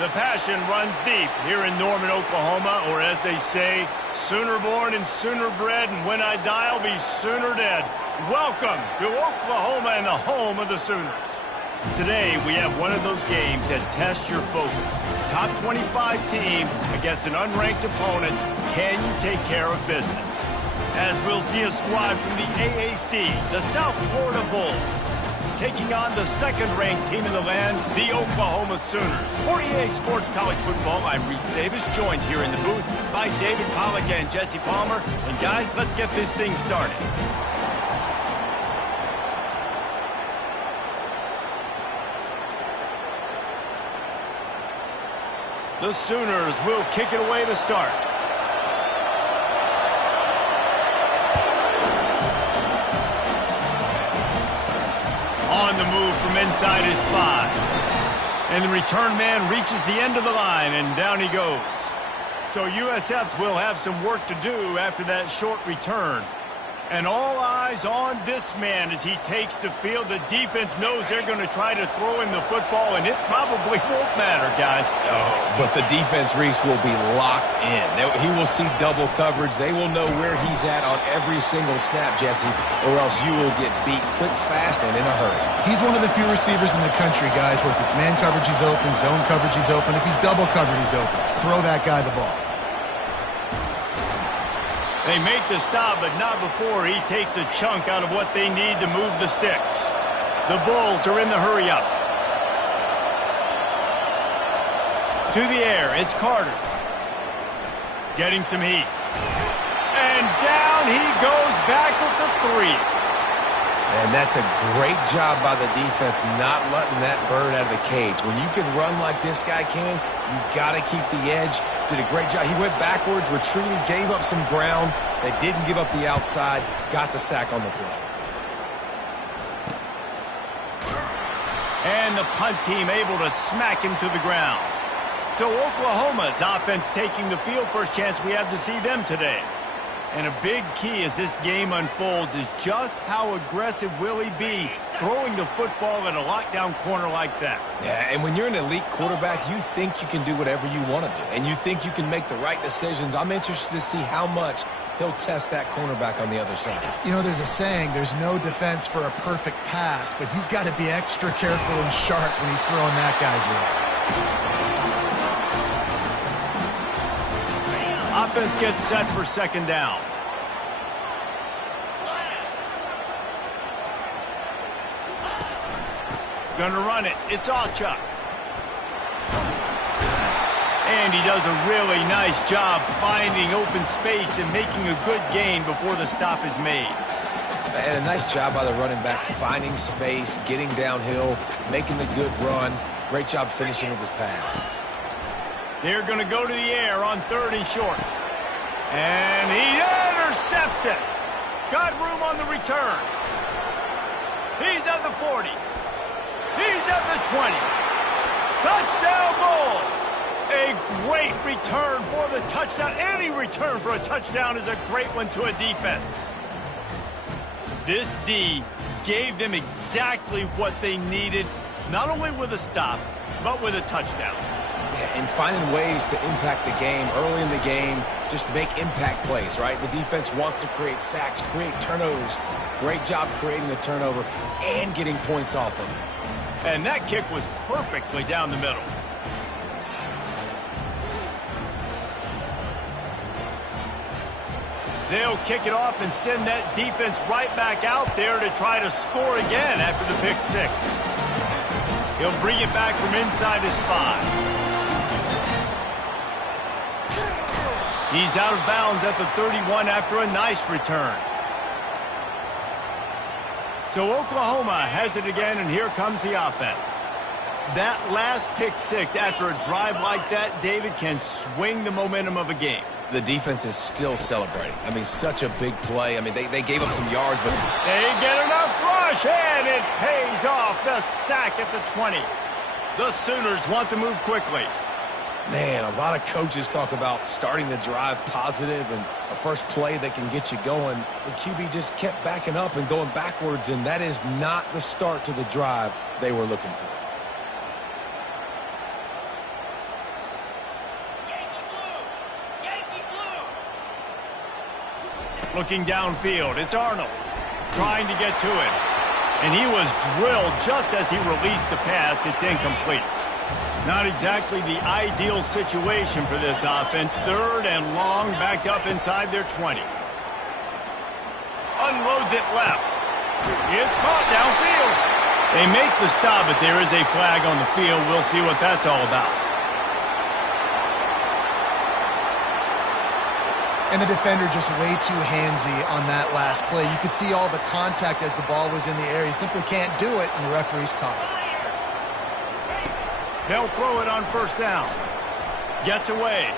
The passion runs deep here in Norman, Oklahoma, or as they say, sooner born and sooner bred, and when I die, I'll be sooner dead. Welcome to Oklahoma and the home of the Sooners. Today, we have one of those games that tests your focus. Top 25 team against an unranked opponent. Can you take care of business? As we'll see a squad from the AAC, the South Florida Bulls, taking on the second-ranked team in the land, the Oklahoma Sooners. For EA Sports College Football, I'm Reese Davis, joined here in the booth by David Pollack and Jesse Palmer. And guys, let's get this thing started. The Sooners will kick it away to start. On the move from inside his 5. And the return man reaches the end of the line, and down he goes. So USFs will have some work to do after that short return. And all eyes on this man as he takes the field. The defense knows they're going to try to throw him the football, and it probably won't matter, guys. Oh, but the defense, Reese, will be locked in. He will see double coverage. They will know where he's at on every single snap, Jesse, or else you will get beat quick, fast, and in a hurry. He's one of the few receivers in the country, guys, where if it's man coverage, he's open, zone coverage, he's open. If he's double covered, he's open. Throw that guy the ball. They make the stop, but not before he takes a chunk out of what they need to move the sticks. The Bulls are in the hurry-up. To the air, it's Carter. Getting some heat. And down he goes back at the 3. And that's a great job by the defense not letting that bird out of the cage. When you can run like this guy can, you got to keep the edge. Did a great job. He went backwards, retreated, gave up some ground. They didn't give up the outside, got the sack on the play. And the punt team able to smack him to the ground. So Oklahoma's offense taking the field. First chance we have to see them today. And a big key as this game unfolds is just how aggressive will he be throwing the football at a lockdown corner like that. Yeah, and when you're an elite quarterback, you think you can do whatever you want to do. And you think you can make the right decisions. I'm interested to see how much he'll test that cornerback on the other side. You know, there's a saying, there's no defense for a perfect pass, but he's got to be extra careful and sharp when he's throwing that guy's way. Offense gets set for second down. Gonna run it. It's Achuk. And he does a really nice job finding open space and making a good gain before the stop is made. And a nice job by the running back, finding space, getting downhill, making the good run. Great job finishing with his pads. They're going to go to the air on 3rd and short. And he intercepts it. Got room on the return. He's at the 40. He's at the 20. Touchdown Bulls. A great return for the touchdown. Any return for a touchdown is a great one to a defense. This D gave them exactly what they needed, not only with a stop, but with a touchdown. Yeah, and finding ways to impact the game early in the game, just make impact plays, right? The defense wants to create sacks, create turnovers. Great job creating the turnover and getting points off of it. And that kick was perfectly down the middle. They'll kick it off and send that defense right back out there to try to score again after the pick 6. He'll bring it back from inside his 5. He's out of bounds at the 31 after a nice return. So Oklahoma has it again, and here comes the offense. That last pick 6 after a drive like that, David, can swing the momentum of a game. The defense is still celebrating. I mean, such a big play. I mean, they gave up some yards, but they get enough rush, and it pays off. The sack at the 20. The Sooners want to move quickly. Man, a lot of coaches talk about starting the drive positive and a first play that can get you going. The QB just kept backing up and going backwards, and that is not the start to the drive they were looking for. Looking downfield, it's Arnold trying to get to it. And he was drilled just as he released the pass. It's incomplete. Not exactly the ideal situation for this offense. 3rd and long, backed up inside their 20. Unloads it left. It's caught downfield. They make the stop, but there is a flag on the field. We'll see what that's all about. And the defender just way too handsy on that last play. You could see all the contact as the ball was in the air. He simply can't do it, and the referee's caught it. They'll throw it on 1st down. Gets away.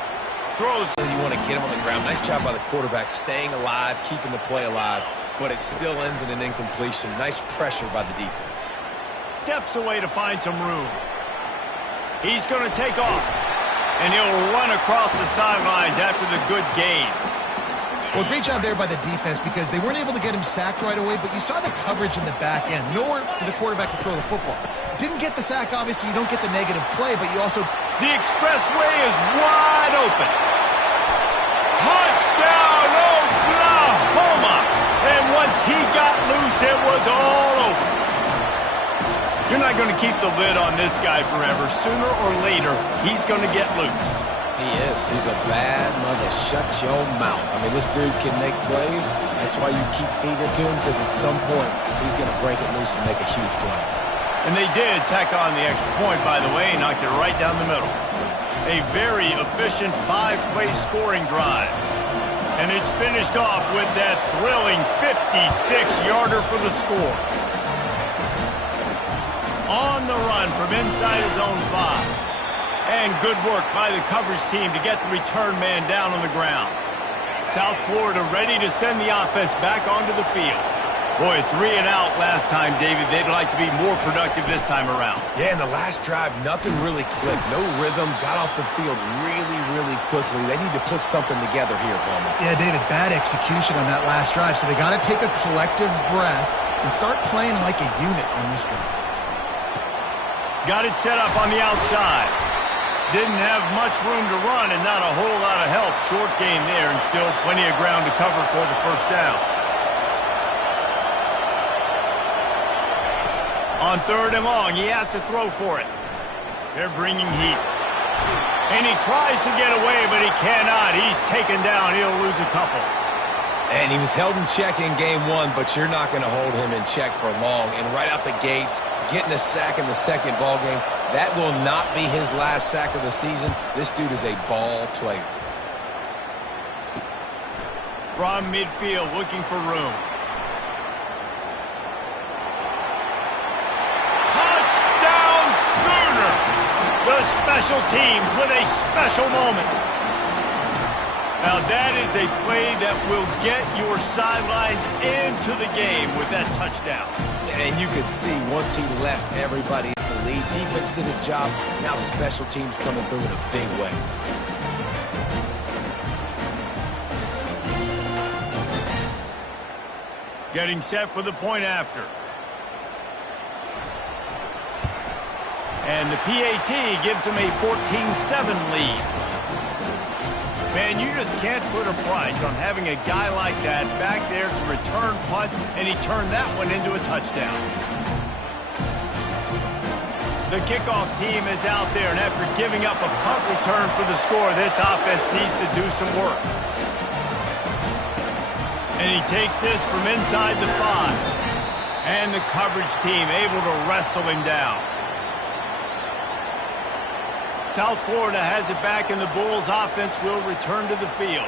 Throws. You want to get him on the ground. Nice job by the quarterback staying alive, keeping the play alive, but it still ends in an incompletion. Nice pressure by the defense. Steps away to find some room. He's going to take off. And he'll run across the sidelines after the good gain. Well, great job there by the defense because they weren't able to get him sacked right away, but you saw the coverage in the back end. Nowhere for the quarterback to throw the football. Didn't get the sack, obviously. You don't get the negative play, but you also... The expressway is wide open. Touchdown, Oklahoma! And once he got loose, it was all over. You're not going to keep the lid on this guy forever. Sooner or later, he's going to get loose. He is. He's a bad mother. Shut your mouth. I mean, this dude can make plays. That's why you keep feeding it to him, because at some point, he's going to break it loose and make a huge play. And they did tack on the extra point, by the way, and knocked it right down the middle. A very efficient 5-play scoring drive. And it's finished off with that thrilling 56-yarder for the score. On the run from inside his own 5. And good work by the coverage team to get the return man down on the ground. South Florida ready to send the offense back onto the field. Boy, 3 and out last time, David. They'd like to be more productive this time around. Yeah, in the last drive, nothing really clicked. No rhythm. Got off the field really, really quickly. They need to put something together here, Palmer. Yeah, David, bad execution on that last drive. So they got to take a collective breath and start playing like a unit on this drive. Got it set up on the outside. Didn't have much room to run and not a whole lot of help. Short gain there and still plenty of ground to cover for the 1st down. On 3rd and long, he has to throw for it. They're bringing heat. And he tries to get away, but he cannot. He's taken down. He'll lose a couple. And he was held in check in game 1, but you're not going to hold him in check for long. And right out the gates, getting a sack in the 2nd ball game, that will not be his last sack of the season. This dude is a ball player. From midfield, looking for room. Touchdown Sooners! The special teams with a special moment. Now that is a play that will get your sidelines into the game with that touchdown. And you could see once he left everybody in the lead. Defense did his job. Now special teams coming through in a big way. Getting set for the point after. And the PAT gives him a 14-7 lead. Man, you just can't put a price on having a guy like that back there to return punts, and he turned that one into a touchdown. The kickoff team is out there, and after giving up a punt return for the score, this offense needs to do some work. And he takes this from inside the 5. And the coverage team able to wrestle him down. South Florida has it back, and the Bulls offense will return to the field.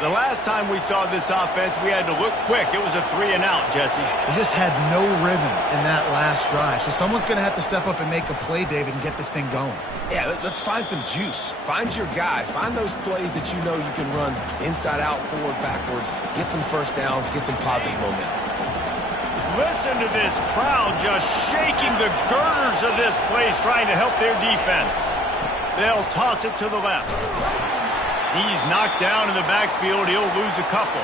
The last time we saw this offense, we had to look quick. It was a 3 and out, Jesse. They just had no rhythm in that last drive. So someone's going to have to step up and make a play, David, and get this thing going. Yeah, let's find some juice. Find your guy. Find those plays that you know you can run inside out, forward, backwards. Get some 1st downs. Get some positive momentum. Listen to this crowd just shaking the girders of this place, trying to help their defense. They'll toss it to the left. He's knocked down in the backfield. He'll lose a couple.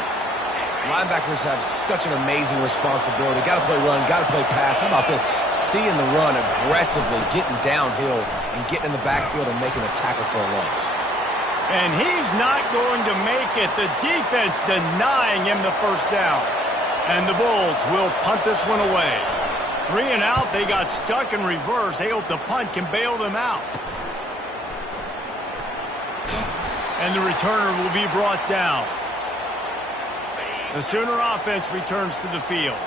Linebackers have such an amazing responsibility. Got to play run, got to play pass. How about this? Seeing the run aggressively, getting downhill, and getting in the backfield and making a tackle for a loss. And he's not going to make it. The defense denying him the first down. And the Bulls will punt this one away. 3 and out. They got stuck in reverse. They hope the punt can bail them out. And the returner will be brought down. The Sooner offense returns to the field.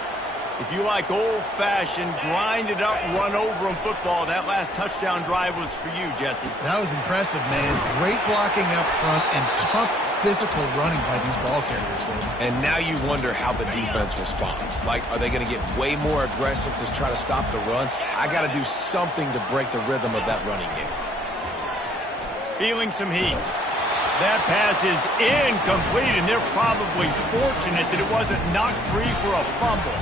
If you like old-fashioned, grind-it-up, run-over-'em football, that last touchdown drive was for you, Jesse. That was impressive, man. Great blocking up front and tough physical running by these ball carriers, David. And now you wonder how the defense responds. Like, are they going to get way more aggressive to try to stop the run? I got to do something to break the rhythm of that running game. Feeling some heat. That pass is incomplete, and they're probably fortunate that it wasn't knocked free for a fumble.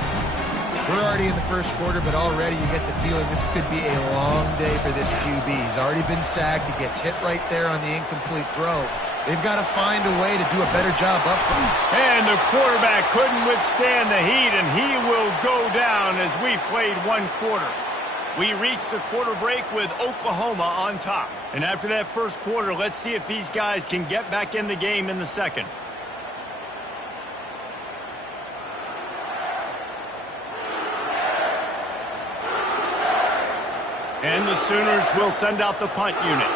We're already in the first quarter, but already you get the feeling this could be a long day for this QB. He's already been sacked. He gets hit right there on the incomplete throw. They've got to find a way to do a better job up front. And the quarterback couldn't withstand the heat, and he will go down as we've played one quarter. We reached the quarter break with Oklahoma on top. And after that first quarter, let's see if these guys can get back in the game in the second. And the Sooners will send out the punt unit.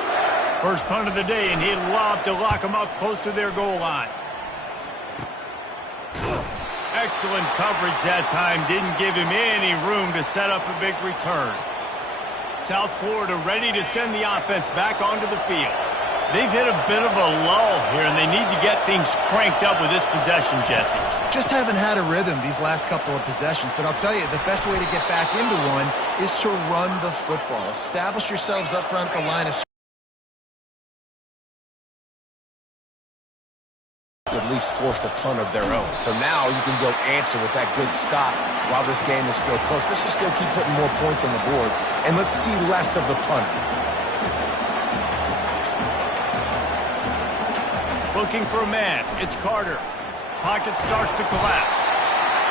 First punt of the day, and he'd love to lock them up close to their goal line. Excellent coverage that time. Didn't give him any room to set up a big return. South Florida ready to send the offense back onto the field. They've hit a bit of a lull here, and they need to get things cranked up with this possession, Jesse. Just haven't had a rhythm these last couple of possessions, but I'll tell you, the best way to get back into one is to run the football. Establish yourselves up front at the line of at least forced a punt of their own. So now you can go answer with that good stop while this game is still close. Let's just go keep putting more points on the board, and let's see less of the punt. Looking for a man. It's Carter. Pocket starts to collapse.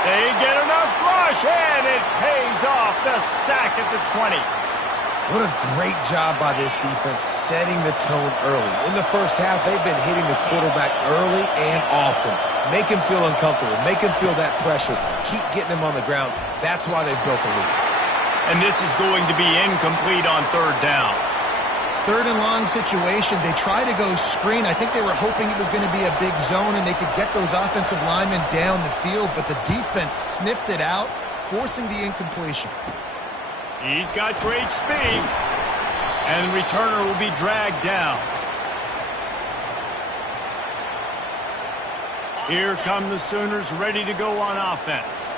They get enough rush, and it pays off. The sack at the 20. What a great job by this defense setting the tone early. In the first half, they've been hitting the quarterback early and often. Make him feel uncomfortable. Make him feel that pressure. Keep getting him on the ground. That's why they've built a lead. And this is going to be incomplete on third down. third and long situation. They try to go screen. I think they were hoping it was going to be a big zone and they could get those offensive linemen down the field, but the defense sniffed it out, forcing the incompletion. He's got great speed, and the returner will be dragged down. Here come the Sooners ready to go on offense.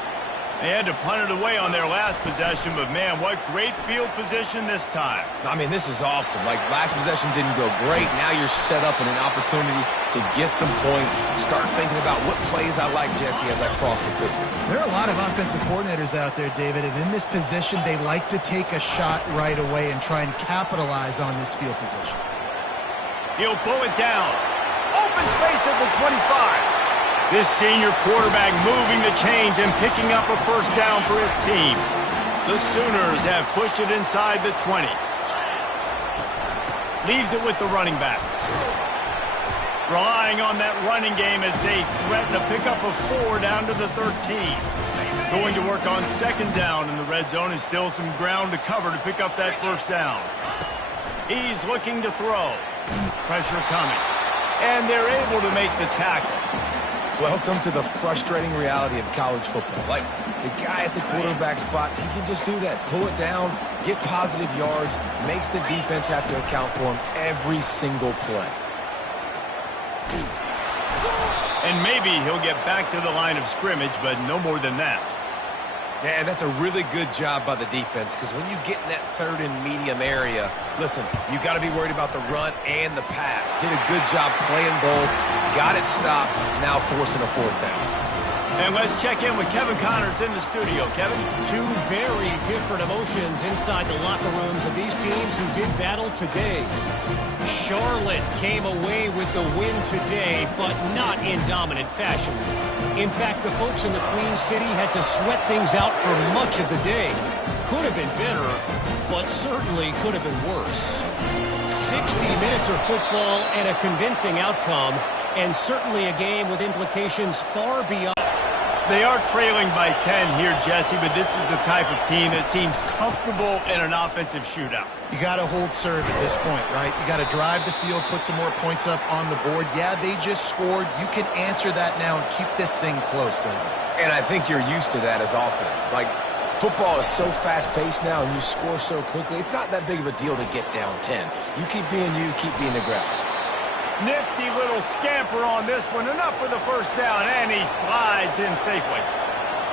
They had to punt it away on their last possession, but man, what great field position this time. I mean, this is awesome. Like, last possession didn't go great. Now you're set up in an opportunity to get some points. Start thinking about what plays I like, Jesse, as I cross the 50. There are a lot of offensive coordinators out there, David, and in this position, they like to take a shot right away and try and capitalize on this field position. He'll pull it down. Open space at the 25. This senior quarterback moving the chains and picking up a first down for his team. The Sooners have pushed it inside the 20. Leaves it with the running back. Relying on that running game as they threaten to pick up a 4 down to the 13. Going to work on second down in the red zone, and still some ground to cover to pick up that first down. He's looking to throw. Pressure coming. And they're able to make the tackle. Welcome to the frustrating reality of college football. Like, the guy at the quarterback spot, he can just do that. Pull it down, get positive yards, makes the defense have to account for him every single play. And maybe he'll get back to the line of scrimmage, but no more than that. Yeah, and that's a really good job by the defense, because when you get in that third and medium area, listen, you got to be worried about the run and the pass. Did a good job playing both, got it stopped, now forcing a fourth down. And let's check in with Kevin Connors in the studio. Kevin? Two very different emotions inside the locker rooms of these teams who did battle today. Charlotte came away with the win today, but not in dominant fashion. In fact, the folks in the Queen City had to sweat things out for much of the day. Could have been better, but certainly could have been worse. 60 minutes of football and a convincing outcome, and certainly a game with implications far beyond. They are trailing by 10 here, Jesse, but this is the type of team that seems comfortable in an offensive shootout. You got to hold serve at this point, right? You got to drive the field, put some more points up on the board. Yeah, they just scored. You can answer that now and keep this thing close, David. And I think you're used to that as offense. Like, football is so fast-paced now and you score so quickly, it's not that big of a deal to get down 10. You keep being you, keep being aggressive. Nifty little scamper on this one. Enough for the first down, and he slides in safely.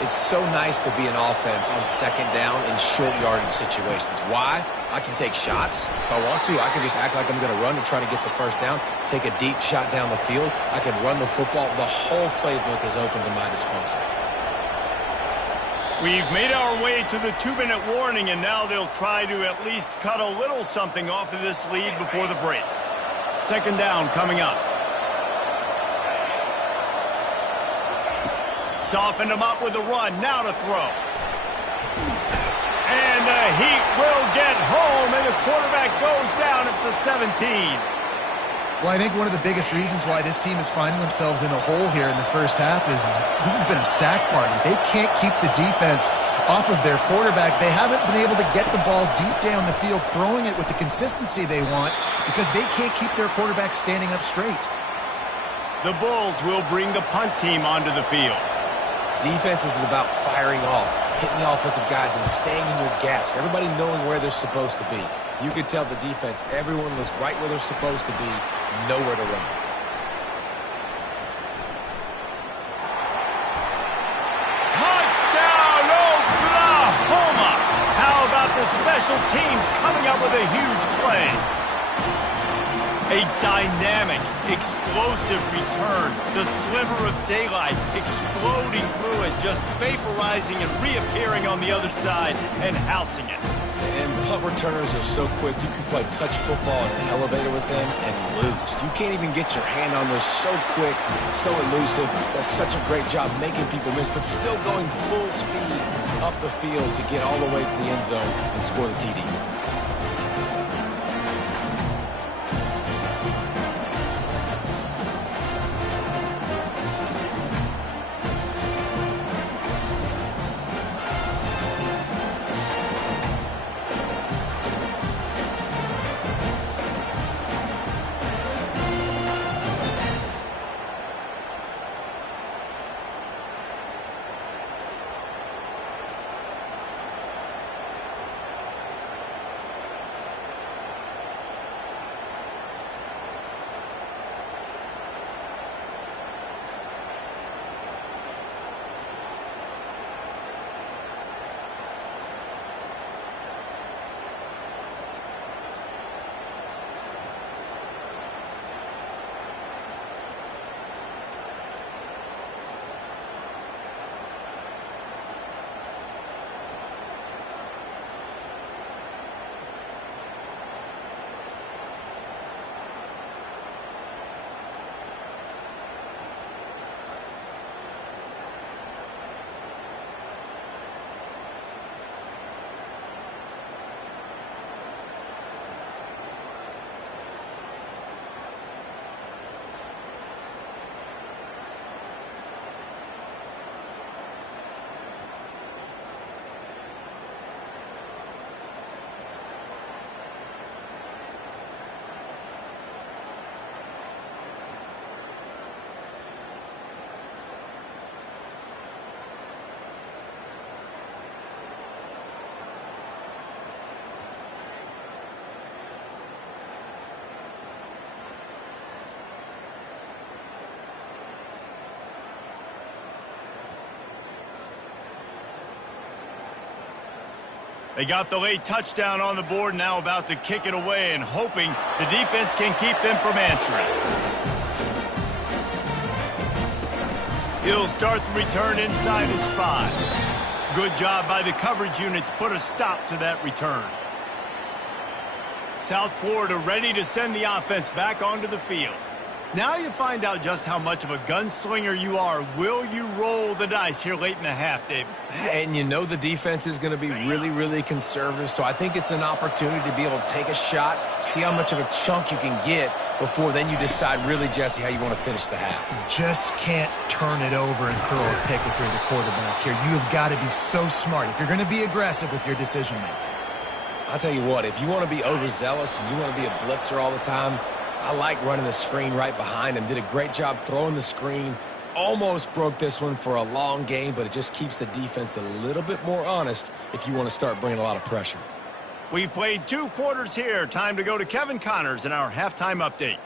It's so nice to be an offense on second down in short yardage situations. Why? I can take shots. If I want to, I can just act like I'm going to run and try to get the first down, take a deep shot down the field. I can run the football. The whole playbook is open to my disposal. We've made our way to the 2-minute warning, and now they'll try to at least cut a little something off of this lead before the break. Second down coming up. Softened him up with a run. Now to throw. And the Heat will get home, and the quarterback goes down at the 17. Well, I think one of the biggest reasons why this team is finding themselves in a hole here in the first half is this has been a sack party. They can't keep the defense off of their quarterback. They haven't been able to get the ball deep down the field, throwing it with the consistency they want because they can't keep their quarterback standing up straight. The Bulls will bring the punt team onto the field. Defense is about firing off, hitting the offensive guys, and staying in your gaps. Everybody knowing where they're supposed to be. You could tell the defense, everyone was right where they're supposed to be, nowhere to run. Touchdown, Oklahoma! How about the special teams coming up with a huge play? A dynamic, explosive return. The sliver of daylight exploding through it, just vaporizing and reappearing on the other side and housing it. And punt returners are so quick, you can play touch football in an elevator with them and lose. You can't even get your hand on those. So quick, so elusive. Does such a great job making people miss, but still going full speed up the field to get all the way to the end zone and score the TD. They got the late touchdown on the board, now about to kick it away and hoping the defense can keep them from answering. He'll start the return inside his 5. Good job by the coverage unit to put a stop to that return. South Florida ready to send the offense back onto the field. Now you find out just how much of a gunslinger you are. Will you roll the dice here late in the half, David? And you know the defense is going to be really, really conservative, so I think it's an opportunity to be able to take a shot, see how much of a chunk you can get before then you decide really, Jesse, how you want to finish the half. You just can't turn it over and throw a pick if you're the quarterback here. You have got to be so smart if you're going to be aggressive with your decision-making. I'll tell you what, if you want to be overzealous and you want to be a blitzer all the time, I like running the screen right behind him. Did a great job throwing the screen. Almost broke this one for a long game, but it just keeps the defense a little bit more honest if you want to start bringing a lot of pressure. We've played 2 quarters here. Time to go to Kevin Connors in our halftime update.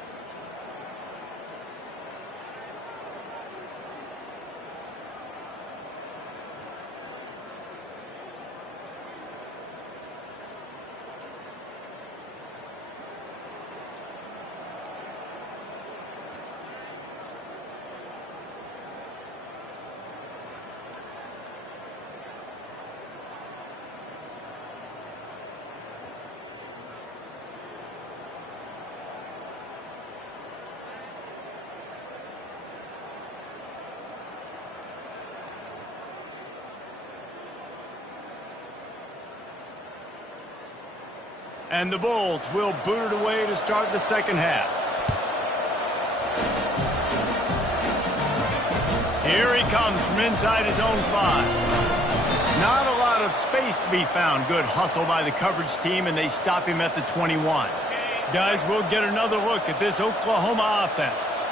And the Bulls will boot it away to start the second half. Here he comes from inside his own 5. Not a lot of space to be found. Good hustle by the coverage team, and they stop him at the 21. Guys, we'll get another look at this Oklahoma offense.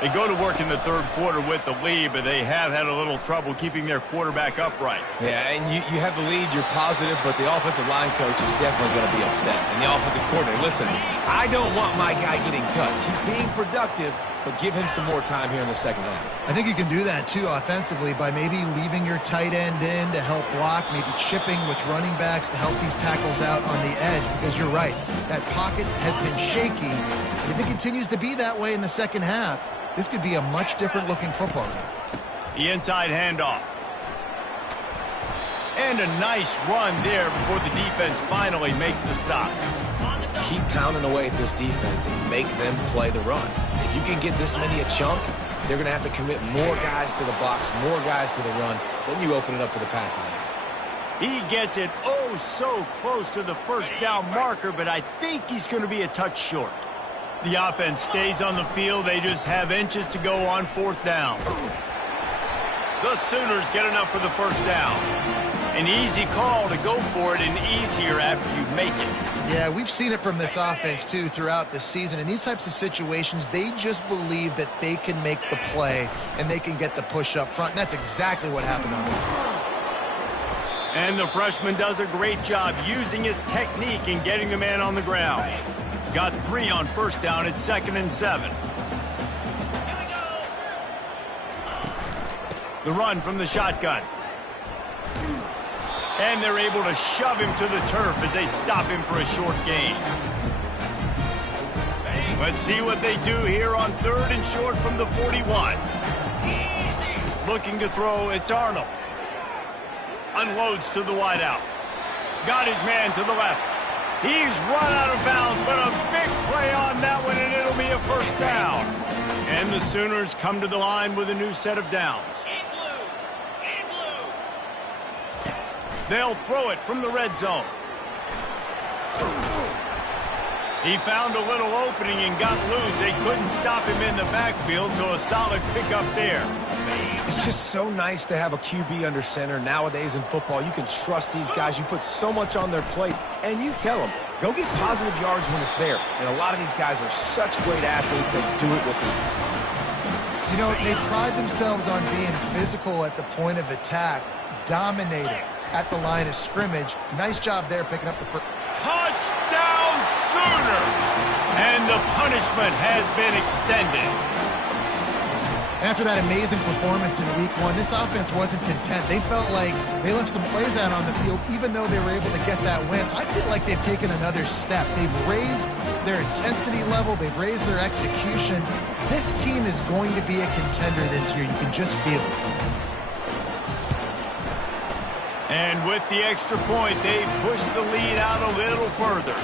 They go to work in the third quarter with the lead, but they have had a little trouble keeping their quarterback upright. Yeah, and you have the lead, you're positive, but the offensive line coach is definitely going to be upset. And the offensive coordinator, listen, I don't want my guy getting touched. He's being productive, but give him some more time here in the second half. I think you can do that, too, offensively, by maybe leaving your tight end in to help block, maybe chipping with running backs to help these tackles out on the edge, because you're right. That pocket has been shaky, and if it continues to be that way in the second half, this could be a much different-looking football game. The inside handoff. And a nice run there before the defense finally makes the stop. Keep pounding away at this defense and make them play the run. If you can get this many a chunk, they're going to have to commit more guys to the box, more guys to the run. Then you open it up for the passing game. He gets it oh so close to the first down marker, but I think he's going to be a touch short. The offense stays on the field. They just have inches to go on 4th down. The Sooners get enough for the first down. An easy call to go for it, and easier after you make it. Yeah, we've seen it from this offense, too, throughout the season. In these types of situations, they just believe that they can make the play and they can get the push up front, and that's exactly what happened on the And the freshman does a great job using his technique and getting the man on the ground. Got 3 on first down at 2nd and 7. The run from the shotgun. And they're able to shove him to the turf as they stop him for a short gain. Let's see what they do here on 3rd and short from the 41. Looking to throw, it's Arnold. Unloads to the wideout. Got his man to the left. He's run out of bounds, but a big play on that one, and it'll be a first down. And the Sooners come to the line with a new set of downs. They'll throw it from the red zone. He found a little opening and got loose. They couldn't stop him in the backfield, so a solid pickup there. It's just so nice to have a QB under center. Nowadays in football, you can trust these guys. You put so much on their plate, and you tell them, go get positive yards when it's there. And a lot of these guys are such great athletes, they do it with ease. You know, they pride themselves on being physical at the point of attack, dominating at the line of scrimmage. Nice job there picking up the first. Touchdown Sooners! And the punishment has been extended. After that amazing performance in Week 1, this offense wasn't content. They felt like they left some plays out on the field, even though they were able to get that win. I feel like they've taken another step. They've raised their intensity level. They've raised their execution. This team is going to be a contender this year. You can just feel it. And with the extra point, they pushed the lead out a little further.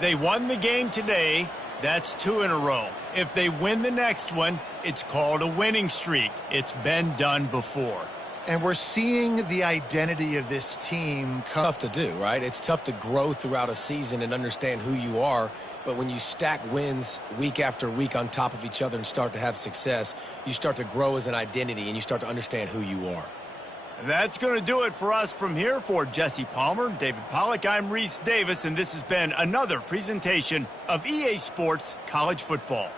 They won the game today. That's 2 in a row. If they win the next one, it's called a winning streak. It's been done before. And we're seeing the identity of this team come. Tough to do, right? It's tough to grow throughout a season and understand who you are. But when you stack wins week after week on top of each other and start to have success, you start to grow as an identity and you start to understand who you are. That's going to do it for us from here. For Jesse Palmer, David Pollack, I'm Reese Davis, and this has been another presentation of EA Sports College Football.